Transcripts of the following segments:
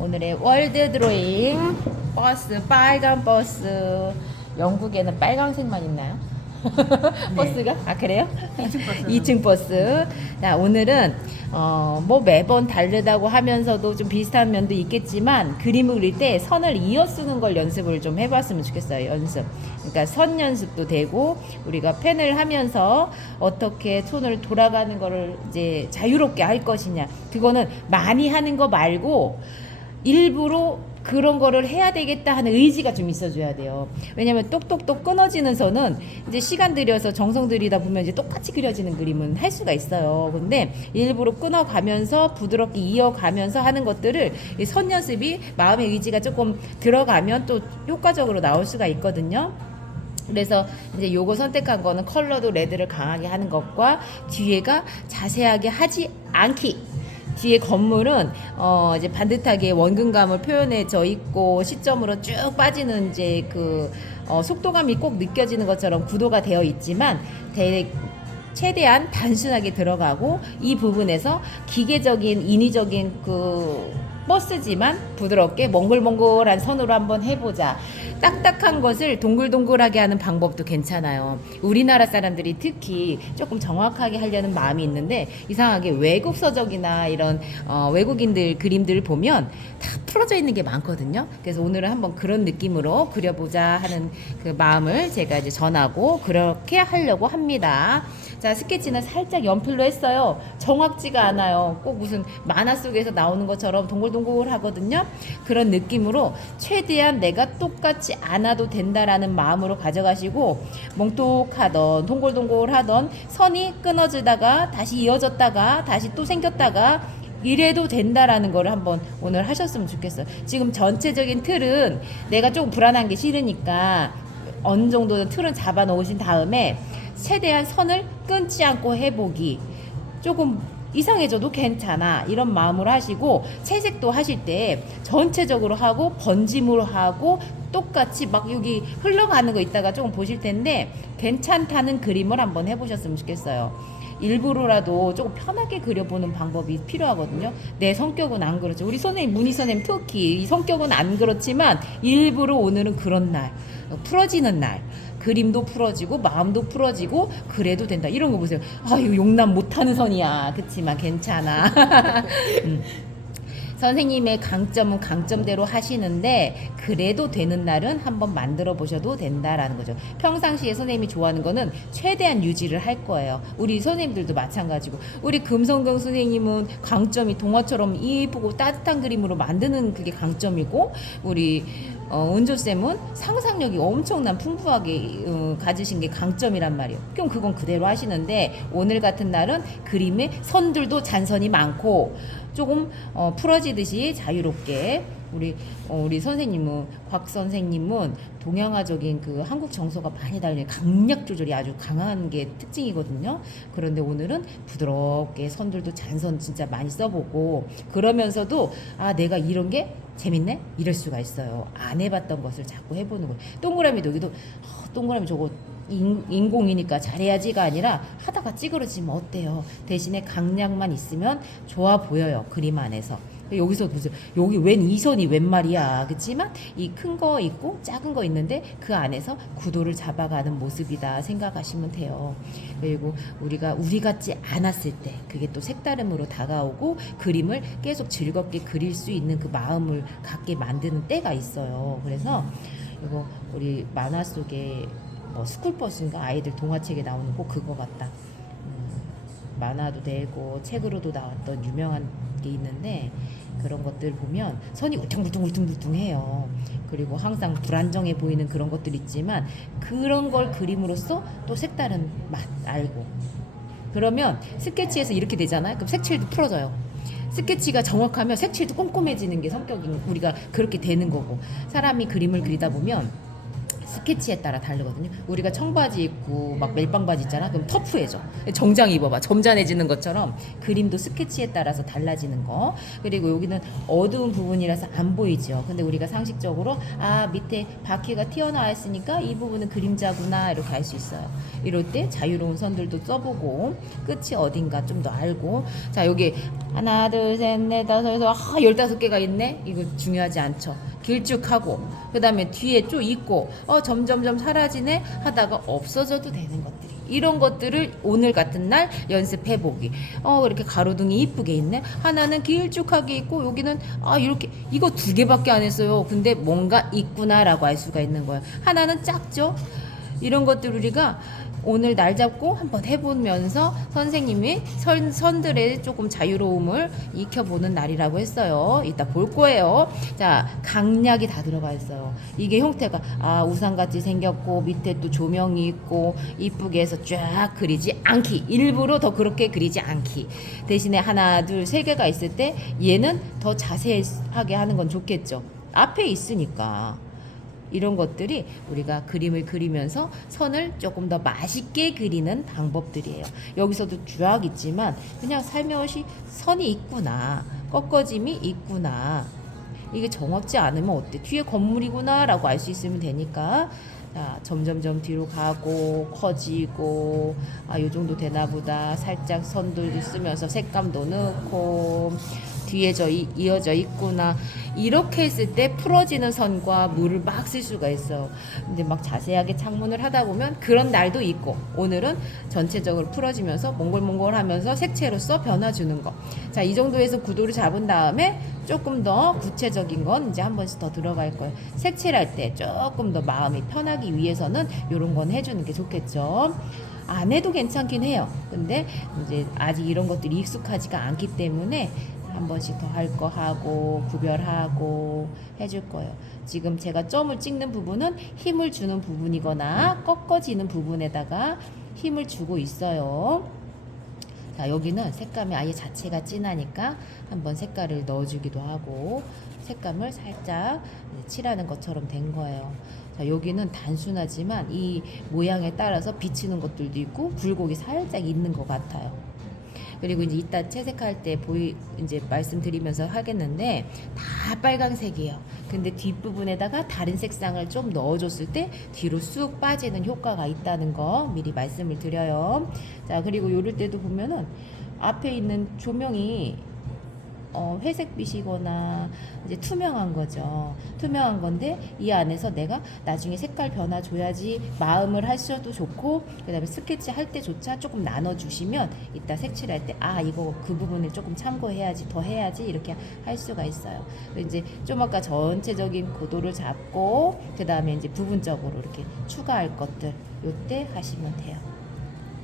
오늘의 월드 드로잉 버스, 빨간 버스. 영국에는 빨간색만 있나요? 버스가? 아, 그래요? 2층 버스. 2층 버스. 자, 오늘은 뭐 매번 다르다고 하면서도 좀 비슷한 면도 있겠지만 그림을 그릴 때 선을 이어 쓰는 걸 연습을 좀 해봤으면 좋겠어요. 연습. 그러니까 선 연습도 되고 우리가 펜을 하면서 어떻게 손을 돌아가는 거를 이제 자유롭게 할 것이냐. 그거는 많이 하는 거 말고 일부러 그런 거를 해야 되겠다 하는 의지가 좀 있어줘야 돼요. 왜냐면 똑똑똑 끊어지는 선은 이제 시간 들여서 정성 들이다 보면 이제 똑같이 그려지는 그림은 할 수가 있어요. 근데 일부러 끊어가면서 부드럽게 이어가면서 하는 것들을 이 선 연습이 마음의 의지가 조금 들어가면 또 효과적으로 나올 수가 있거든요. 그래서 이제 요거 선택한 거는 컬러도 레드를 강하게 하는 것과 뒤에가 자세하게 하지 않기. 뒤에 건물은 이제 반듯하게 원근감을 표현해져 있고 시점으로 쭉 빠지는 이제 그 속도감이 꼭 느껴지는 것처럼 구도가 되어 있지만 최대한 단순하게 들어가고 이 부분에서 기계적인 인위적인 그 버스지만 부드럽게 몽글몽글한 선으로 한번 해보자. 딱딱한 것을 동글동글하게 하는 방법도 괜찮아요. 우리나라 사람들이 특히 조금 정확하게 하려는 마음이 있는데 이상하게 외국 서적이나 이런 외국인들 그림들을 보면 다 풀어져 있는 게 많거든요. 그래서 오늘은 한번 그런 느낌으로 그려보자 하는 그 마음을 제가 이제 전하고 그렇게 하려고 합니다. 자, 스케치는 살짝 연필로 했어요. 정확지가 않아요. 꼭 무슨 만화 속에서 나오는 것처럼 동글동글 하거든요. 그런 느낌으로 최대한 내가 똑같지 않아도 된다라는 마음으로 가져가시고 몽똑하던 동글동글 하던 선이 끊어지다가 다시 이어졌다가 다시 또 생겼다가 이래도 된다라는 거를 한번 오늘 하셨으면 좋겠어요. 지금 전체적인 틀은 내가 조금 불안한 게 싫으니까 어느 정도는 틀은 잡아 놓으신 다음에 최대한 선을 끊지 않고 해보기. 조금 이상해져도 괜찮아 이런 마음으로 하시고 채색도 하실 때 전체적으로 하고 번짐으로 하고 똑같이 막 여기 흘러가는 거 있다가 조금 보실 텐데 괜찮다는 그림을 한번 해보셨으면 좋겠어요. 일부러라도 조금 편하게 그려보는 방법이 필요하거든요. 내 성격은 안 그렇죠. 우리 선생님, 문희 선생님 특히 이 성격은 안 그렇지만 일부러 오늘은 그런 날, 풀어지는 날, 그림도 풀어지고 마음도 풀어지고 그래도 된다. 이런 거 보세요. 아, 이거 용납 못하는 선이야. 그치만 괜찮아. 선생님의 강점은 강점대로 하시는데 그래도 되는 날은 한번 만들어 보셔도 된다라는 거죠. 평상시에 선생님이 좋아하는 거는 최대한 유지를 할 거예요. 우리 선생님들도 마찬가지고 우리 금성경 선생님은 강점이 동화처럼 이쁘고 따뜻한 그림으로 만드는 그게 강점이고 우리 은조쌤은 상상력이 엄청난 풍부하게 가지신 게 강점이란 말이에요. 그럼 그건 그대로 하시는데 오늘 같은 날은 그림의 선들도 잔선이 많고 조금 풀어지듯이 자유롭게 우리 선생님은 곽 선생님은 동양화적인 그 한국 정서가 많이 달린 강약 조절이 아주 강한 게 특징이거든요. 그런데 오늘은 부드럽게 선들도 잔선 진짜 많이 써보고 그러면서도 아 내가 이런 게 재밌네? 이럴 수가 있어요. 안 해봤던 것을 자꾸 해보는 거예요. 동그라미 여기도 동그라미 저거 인공이니까 잘해야지가 아니라 하다가 찌그러지면 어때요? 대신에 강약만 있으면 좋아 보여요. 그림 안에서. 여기서 보세요. 여기 웬 이 선이 웬 말이야. 그렇지만 이 큰 거 있고 작은 거 있는데 그 안에서 구도를 잡아가는 모습이다 생각하시면 돼요. 그리고 우리 같지 않았을 때 그게 또 색다름으로 다가오고 그림을 계속 즐겁게 그릴 수 있는 그 마음을 갖게 만드는 때가 있어요. 그래서 이거 우리 만화 속에 뭐 스쿨버스인가 아이들 동화책에 나오는 꼭 그거 같다. 만화도 되고 책으로도 나왔던 유명한 게 있는데 그런 것들 보면 선이 울퉁불퉁해요. 그리고 항상 불안정해 보이는 그런 것들 있지만 그런 걸 그림으로써 또 색다른 맛 알고 그러면 스케치에서 이렇게 되잖아요. 그럼 색칠도 풀어져요. 스케치가 정확하면 색칠도 꼼꼼해지는 게 성격인 우리가 그렇게 되는 거고 사람이 그림을 그리다 보면 스케치에 따라 다르거든요. 우리가 청바지 입고 막 멜빵 바지 있잖아. 그럼 터프해져. 정장 입어봐. 점잖해지는 것처럼 그림도 스케치에 따라서 달라지는 거. 그리고 여기는 어두운 부분이라서 안 보이죠. 근데 우리가 상식적으로 아 밑에 바퀴가 튀어나와 있으니까 이 부분은 그림자구나 이렇게 알 수 있어요. 이럴 때 자유로운 선들도 써보고 끝이 어딘가 좀 더 알고. 자 여기 하나 둘 셋 넷 다섯 여섯 15개가 있네. 이거 중요하지 않죠. 길쭉하고 그 다음에 뒤에 쭉 있고 점점점 사라지네 하다가 없어져도 되는 것들이 이런 것들을 오늘 같은 날 연습해보기. 이렇게 가로등이 이쁘게 있네. 하나는 길쭉하게 있고 여기는 이렇게 이거 2개밖에 안 했어요. 근데 뭔가 있구나라고 알 수가 있는 거예요. 하나는 작죠. 이런 것들 우리가 오늘 날 잡고 한번 해보면서 선생님이 선들의 조금 자유로움을 익혀보는 날이라고 했어요. 이따 볼 거예요. 자, 강약이 다 들어가 있어요. 이게 형태가 우산같이 생겼고 밑에 또 조명이 있고 이쁘게 해서 쫙 그리지 않기. 일부러 더 그렇게 그리지 않기. 대신에 하나, 둘, 3개가 있을 때 얘는 더 자세하게 하는 건 좋겠죠. 앞에 있으니까. 이런 것들이 우리가 그림을 그리면서 선을 조금 더 맛있게 그리는 방법들이에요. 여기서도 쫙 있지만 그냥 살며시 선이 있구나, 꺾어짐이 있구나. 이게 정없지 않으면 어때? 뒤에 건물이구나 라고 알 수 있으면 되니까. 자, 점점점 뒤로 가고 커지고 요 정도 되나 보다. 살짝 선들도 쓰면서 색감도 넣고 뒤에 이어져 있구나. 이렇게 했을 때 풀어지는 선과 물을 막 쓸 수가 있어. 근데 막 자세하게 창문을 하다 보면 그런 날도 있고, 오늘은 전체적으로 풀어지면서 몽골몽골하면서 색채로서 변화 주는 거. 자, 이 정도에서 구도를 잡은 다음에 조금 더 구체적인 건 이제 한 번씩 더 들어갈 거예요. 색칠할 때 조금 더 마음이 편하기 위해서는 이런 건 해주는 게 좋겠죠. 안 해도 괜찮긴 해요. 근데 이제 아직 이런 것들이 익숙하지가 않기 때문에 한 번씩 더 할 거 하고 구별하고 해줄 거예요. 지금 제가 점을 찍는 부분은 힘을 주는 부분이거나 꺾어지는 부분에다가 힘을 주고 있어요. 자, 여기는 색감이 아예 자체가 진하니까 한번 색깔을 넣어주기도 하고 색감을 살짝 칠하는 것처럼 된 거예요. 자, 여기는 단순하지만 이 모양에 따라서 비치는 것들도 있고 굴곡이 살짝 있는 것 같아요. 그리고 이제 이따 채색할 때 이제 말씀드리면서 하겠는데 다 빨강색이에요. 근데 뒷부분에다가 다른 색상을 좀 넣어줬을 때 뒤로 쑥 빠지는 효과가 있다는 거 미리 말씀을 드려요. 자, 그리고 요럴 때도 보면은 앞에 있는 조명이 회색빛이거나 이제 투명한 거죠. 투명한 건데 이 안에서 내가 나중에 색깔 변화 줘야지 마음을 하셔도 좋고, 그 다음에 스케치 할 때조차 조금 나눠주시면 이따 색칠할 때 이거 그 부분을 조금 참고해야지, 더 해야지 이렇게 할 수가 있어요. 이제 좀 아까 전체적인 고도를 잡고 그 다음에 이제 부분적으로 이렇게 추가할 것들 요때 하시면 돼요.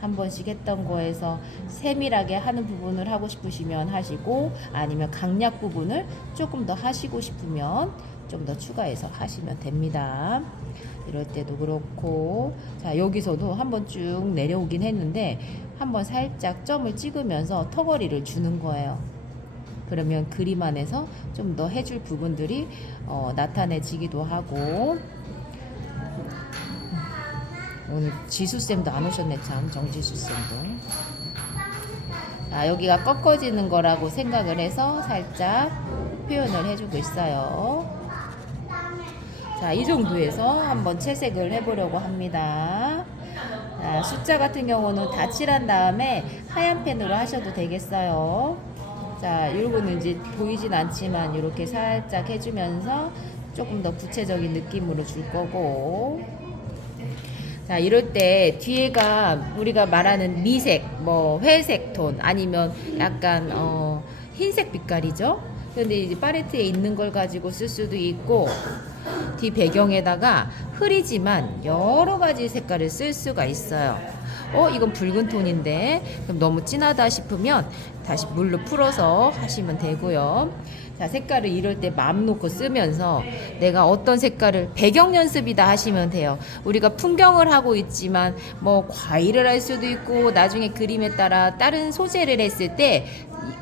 한 번씩 했던 거에서 세밀하게 하는 부분을 하고 싶으시면 하시고, 아니면 강약 부분을 조금 더 하시고 싶으면 좀 더 추가해서 하시면 됩니다. 이럴 때도 그렇고. 자, 여기서도 한번 쭉 내려오긴 했는데 한번 살짝 점을 찍으면서 턱걸이를 주는 거예요. 그러면 그림 안에서 좀 더 해줄 부분들이 나타내지기도 하고. 오늘 지수쌤도 안 오셨네, 참. 정지수쌤도. 여기가 꺾어지는 거라고 생각을 해서 살짝 표현을 해주고 있어요. 자, 이 정도에서 한번 채색을 해보려고 합니다. 자, 숫자 같은 경우는 다 칠한 다음에 하얀 펜으로 하셔도 되겠어요. 자, 요거는 이제 보이진 않지만 이렇게 살짝 해주면서 조금 더 구체적인 느낌으로 줄 거고. 자, 이럴 때 뒤에가 우리가 말하는 미색, 회색 톤 아니면 약간 흰색 빛깔이죠. 근데 이제 팔레트에 있는 걸 가지고 쓸 수도 있고, 뒤 배경에다가 흐리지만 여러 가지 색깔을 쓸 수가 있어요. 이건 붉은 톤인데 그럼 너무 진하다 싶으면 다시 물로 풀어서 하시면 되고요. 자, 색깔을 이럴 때 마음 놓고 쓰면서 내가 어떤 색깔을 배경 연습이다 하시면 돼요. 우리가 풍경을 하고 있지만 뭐 과일을 할 수도 있고 나중에 그림에 따라 다른 소재를 했을 때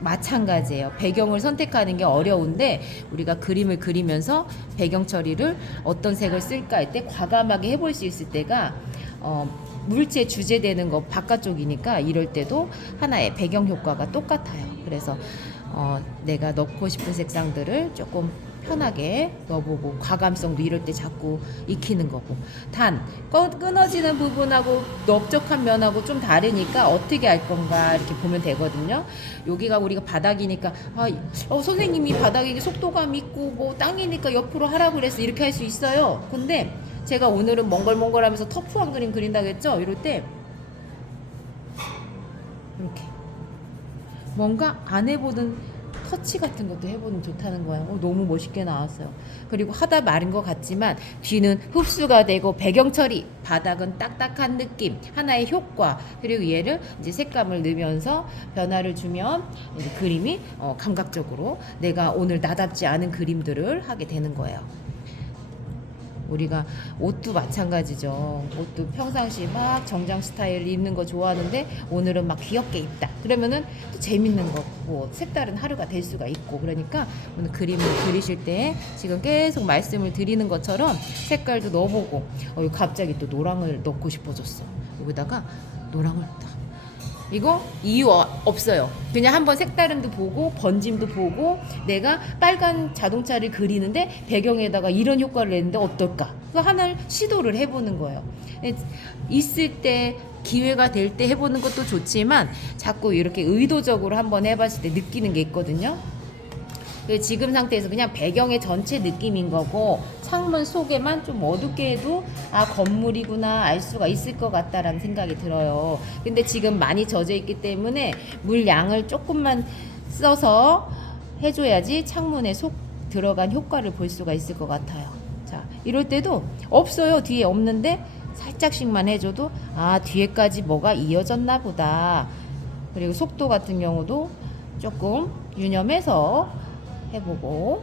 마찬가지예요. 배경을 선택하는 게 어려운데 우리가 그림을 그리면서 배경 처리를 어떤 색을 쓸까 할 때 과감하게 해볼 수 있을 때가 물체 주제되는 거 바깥쪽이니까 이럴 때도 하나의 배경 효과가 똑같아요. 그래서 내가 넣고 싶은 색상들을 조금 편하게 넣어보고 과감성도 이럴 때 자꾸 익히는 거고 단 끊어지는 부분하고 넓적한 면하고 좀 다르니까 어떻게 할 건가 이렇게 보면 되거든요. 여기가 우리가 바닥이니까 선생님이 바닥에 속도감 있고 뭐 땅이니까 옆으로 하라고 그래서 이렇게 할 수 있어요. 근데 제가 오늘은 몽글몽글하면서 터프한 그림 그린다고 했죠. 이럴 때 이렇게 뭔가 안 해보던 터치 같은 것도 해보면 좋다는 거예요. 너무 멋있게 나왔어요. 그리고 하다 마른 것 같지만 뒤는 흡수가 되고 배경 처리, 바닥은 딱딱한 느낌, 하나의 효과, 그리고 얘를 이제 색감을 넣으면서 변화를 주면 이제 그림이 감각적으로 내가 오늘 나답지 않은 그림들을 하게 되는 거예요. 우리가 옷도 마찬가지죠. 옷도 평상시 막 정장 스타일 입는 거 좋아하는데 오늘은 막 귀엽게 입다. 그러면은 또 재밌는 거고 색다른 하루가 될 수가 있고 그러니까 오늘 그림을 그리실 때 지금 계속 말씀을 드리는 것처럼 색깔도 넣어보고 갑자기 또 노랑을 넣고 싶어졌어. 여기다가 노랑을 딱. 이거 이유 없어요. 그냥 한번 색다름도 보고 번짐도 보고 내가 빨간 자동차를 그리는데 배경에다가 이런 효과를 냈는데 어떨까? 그거 하나를 시도를 해보는 거예요. 있을 때 기회가 될 때 해보는 것도 좋지만 자꾸 이렇게 의도적으로 한번 해봤을 때 느끼는 게 있거든요. 지금 상태에서 그냥 배경의 전체 느낌인 거고 창문 속에만 좀 어둡게 해도 건물이구나 알 수가 있을 것 같다라는 생각이 들어요. 근데 지금 많이 젖어 있기 때문에 물 양을 조금만 써서 해줘야지 창문에 속 들어간 효과를 볼 수가 있을 것 같아요. 자, 이럴 때도 없어요. 뒤에 없는데 살짝씩만 해줘도 뒤에까지 뭐가 이어졌나 보다. 그리고 속도 같은 경우도 조금 유념해서 해보고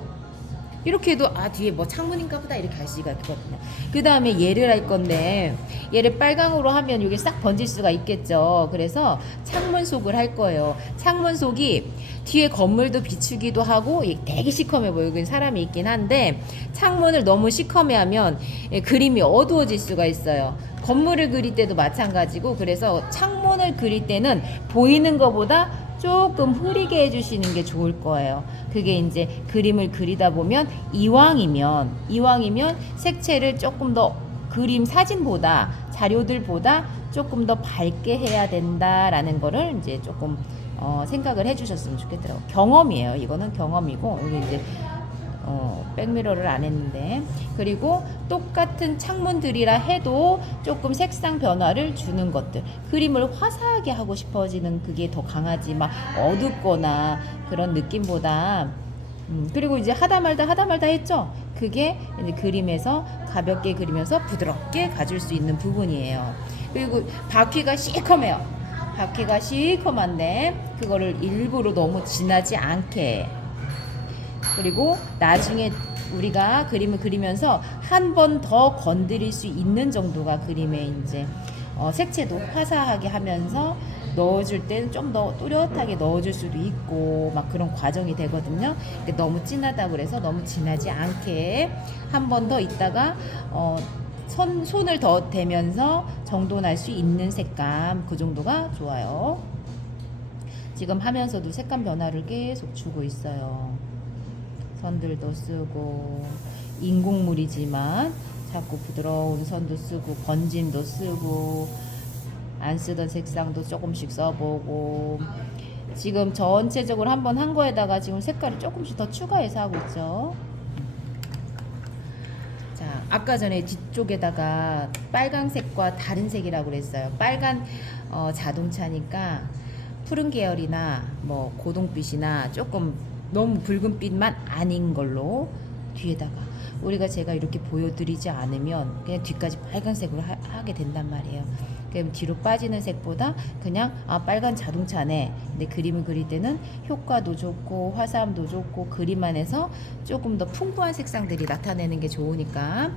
이렇게 해도 뒤에 뭐 창문인가 보다 이렇게 알 수가 있거든요. 그 다음에 얘를 할 건데 얘를 빨강으로 하면 이게 싹 번질 수가 있겠죠. 그래서 창문 속을 할 거예요. 창문 속이 뒤에 건물도 비추기도 하고 되게 시커매 보여. 여기 사람이 있긴 한데 창문을 너무 시커매 하면 그림이 어두워질 수가 있어요. 건물을 그릴 때도 마찬가지고 그래서 창문을 그릴 때는 보이는 것보다 조금 흐리게 해주시는 게 좋을 거예요. 그게 이제 그림을 그리다 보면 이왕이면 색채를 조금 더 그림 사진보다 자료들보다 조금 더 밝게 해야 된다라는 거를 이제 조금 생각을 해주셨으면 좋겠더라고요. 경험이에요. 이거는 경험이고 여기 이제 백미러를 안 했는데 그리고 똑같은 창문들이라 해도 조금 색상 변화를 주는 것들 그림을 화사하게 하고 싶어지는 그게 더 강하지 막 어둡거나 그런 느낌보다 그리고 이제 하다 말다 했죠. 그게 이제 그림에서 가볍게 그리면서 부드럽게 가줄 수 있는 부분이에요. 그리고 바퀴가 시커매요. 바퀴가 시커먼데 그거를 일부러 너무 진하지 않게 그리고 나중에 우리가 그림을 그리면서 한 번 더 건드릴 수 있는 정도가 그림에 이제 색채도 화사하게 하면서 넣어줄 때는 좀 더 또렷하게 넣어줄 수도 있고 막 그런 과정이 되거든요. 근데 너무 진하다고 그래서 너무 진하지 않게 한 번 더 있다가 손을 더 대면서 정돈할 수 있는 색감 그 정도가 좋아요. 지금 하면서도 색감 변화를 계속 주고 있어요. 선들도 쓰고 인공물이지만 자꾸 부드러운 선도 쓰고 번짐도 쓰고 안 쓰던 색상도 조금씩 써보고 지금 전체적으로 한번 한 거에다가 지금 색깔을 조금씩 더 추가해서 하고 있죠. 자, 아까 전에 뒤쪽에다가 빨강색과 다른 색이라고 그랬어요. 빨간 자동차니까 푸른 계열이나 뭐 고동빛이나 조금 너무 붉은빛만 아닌 걸로 뒤에다가 제가 이렇게 보여드리지 않으면 그냥 뒤까지 빨간색으로 하게 된단 말이에요. 그럼 뒤로 빠지는 색보다 그냥 빨간 자동차네. 근데 그림을 그릴 때는 효과도 좋고 화사함도 좋고 그림 안에서 조금 더 풍부한 색상들이 나타내는 게 좋으니까.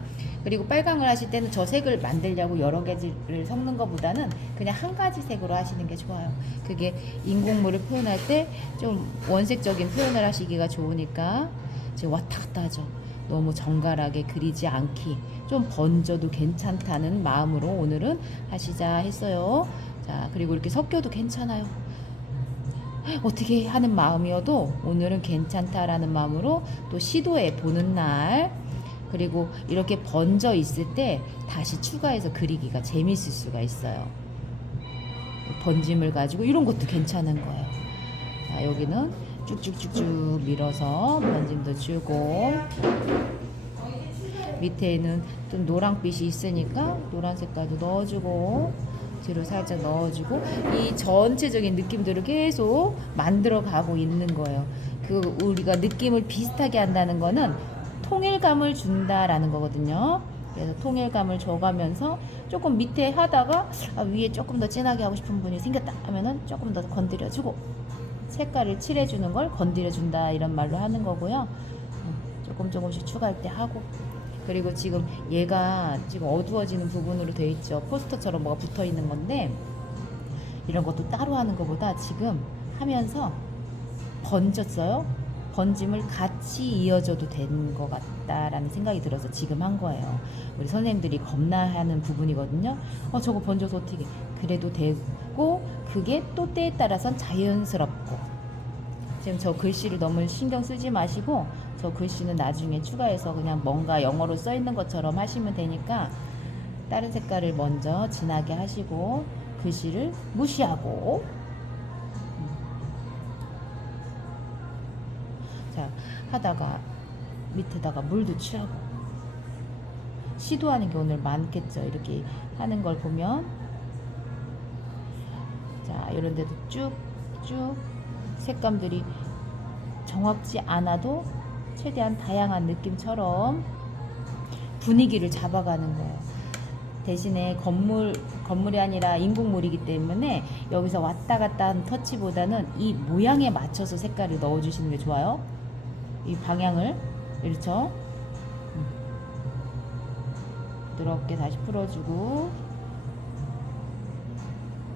그리고 빨강을 하실 때는 저 색을 만들려고 여러 가지를 섞는 것보다는 그냥 한 가지 색으로 하시는 게 좋아요. 그게 인공물을 표현할 때 좀 원색적인 표현을 하시기가 좋으니까 지금 왔다 갔다 하죠. 너무 정갈하게 그리지 않기, 좀 번져도 괜찮다는 마음으로 오늘은 하시자 했어요. 자, 그리고 이렇게 섞여도 괜찮아요. 어떻게 하는 마음이어도 오늘은 괜찮다라는 마음으로 또 시도해 보는 날, 그리고 이렇게 번져 있을 때 다시 추가해서 그리기가 재밌을 수가 있어요. 번짐을 가지고 이런 것도 괜찮은 거예요. 자, 여기는 쭉쭉쭉쭉 밀어서 번짐도 주고, 밑에는 좀 노란빛이 있으니까 노란 색깔도 넣어주고, 뒤로 살짝 넣어주고, 이 전체적인 느낌들을 계속 만들어 가고 있는 거예요. 그 우리가 느낌을 비슷하게 한다는 거는 통일감을 준다라는 거거든요. 그래서 통일감을 줘가면서 조금 밑에 하다가 위에 조금 더 진하게 하고 싶은 분이 생겼다 하면은 조금 더 건드려주고, 색깔을 칠해주는 걸 건드려준다 이런 말로 하는 거고요. 조금씩 추가할 때 하고, 그리고 지금 얘가 지금 어두워지는 부분으로 되어 있죠. 포스터처럼 뭐가 붙어 있는 건데, 이런 것도 따로 하는 것보다 지금 하면서 번졌어요. 번짐을 같이 이어져도 된 것 같다라는 생각이 들어서 지금 한 거예요. 우리 선생님들이 겁나하는 부분이거든요. 저거 번져서 어떻게, 그래도 되고, 그게 또 때에 따라선 자연스럽고. 지금 저 글씨를 너무 신경 쓰지 마시고, 저 글씨는 나중에 추가해서 그냥 뭔가 영어로 써 있는 것처럼 하시면 되니까 다른 색깔을 먼저 진하게 하시고 글씨를 무시하고, 자, 하다가 밑에다가 물도 칠하고. 시도하는 게 오늘 많겠죠. 이렇게 하는 걸 보면. 자, 이런 데도 쭉쭉 색감들이 정확지 않아도 최대한 다양한 느낌처럼 분위기를 잡아가는 거예요. 대신에 건물이 아니라 인공물이기 때문에 여기서 왔다 갔다 하는 터치보다는 이 모양에 맞춰서 색깔을 넣어주시는 게 좋아요. 이 방향을, 그렇죠? 부드럽게 다시 풀어주고,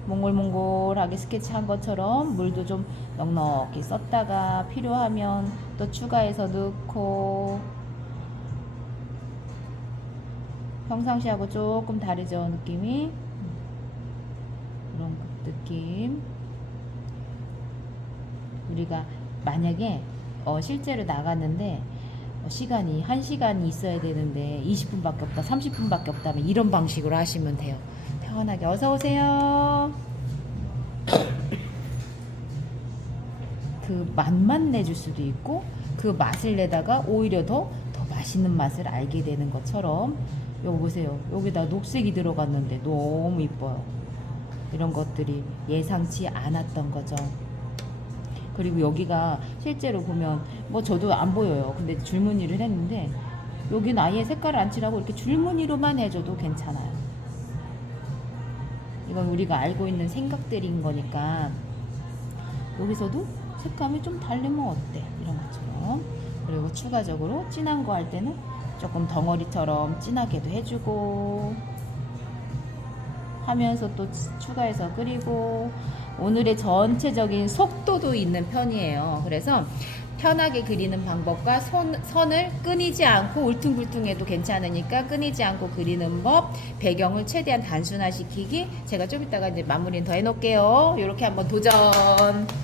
몽골몽골하게 스케치한 것처럼 물도 좀 넉넉히 썼다가 필요하면 또 추가해서 넣고. 평상시하고 조금 다르죠, 느낌이. 그런 느낌. 우리가 만약에 실제로 나갔는데 시간이 1시간이 있어야 되는데 20분밖에 없다, 30분밖에 없다면 이런 방식으로 하시면 돼요. 편하게 어서 오세요. 그 맛만 내줄 수도 있고, 그 맛을 내다가 오히려 더 맛있는 맛을 알게 되는 것처럼. 여기 보세요. 여기다 녹색이 들어갔는데 너무 이뻐요. 이런 것들이 예상치 않았던 거죠. 그리고 여기가 실제로 보면 저도 안 보여요. 근데 줄무늬를 했는데 여기는 아예 색깔을 안 칠하고 이렇게 줄무늬로만 해줘도 괜찮아요. 이건 우리가 알고 있는 생각들인 거니까 여기서도 색감이 좀 다르면 어때? 이런 것처럼. 그리고 추가적으로 진한 거 할 때는 조금 덩어리처럼 진하게도 해주고 하면서 또 추가해서 그리고, 오늘의 전체적인 속도도 있는 편이에요. 그래서 편하게 그리는 방법과 선을 끊이지 않고 울퉁불퉁해도 괜찮으니까 끊이지 않고 그리는 법, 배경을 최대한 단순화시키기. 제가 좀 이따가 이제 마무리는 더 해놓을게요. 이렇게 한번 도전.